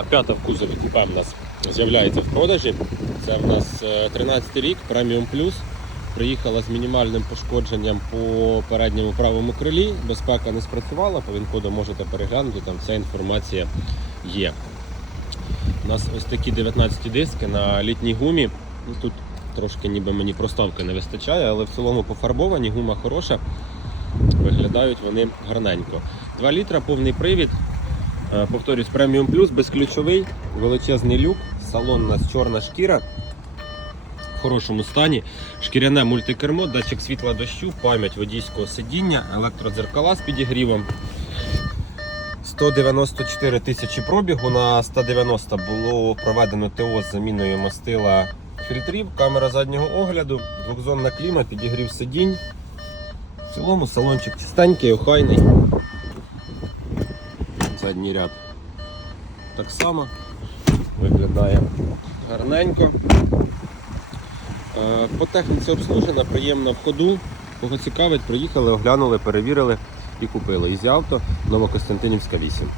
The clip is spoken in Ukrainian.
А п'ята в кузові купе в нас з'являється в продажі. Це в нас 13 рік, преміум плюс. Приїхала з мінімальним пошкодженням по передньому правому крилі. Безпека не спрацювала, по він-коду можете переглянути, там вся інформація є. У нас ось такі 19 диски на літній гумі. Ну, Тут трошки ніби мені проставки не вистачає, але в цілому пофарбовані, гума хороша. Виглядають вони гарненько. 2 літра, повний привід. Е, Повторюсь, преміум плюс, безключовий, величезний люк, салон у нас чорна шкіра. В хорошому стані. Шкіряне мультикермо, датчик світла дощу, пам'ять водійського сидіння, електродзеркала з підігрівом. 194 тисячі пробігу на 190 було проведено ТО з заміною мастила фільтрів, камера заднього огляду, двохзонна кліма, підігрів сидінь. В цілому салончик чистенький, охайний. Задній ряд так само виглядає гарненько. Е, По техніці обслужена, приємна в ходу. Кого цікавить, приїхали, оглянули, перевірили і купили. Ізі авто Новокостянтинівська 8.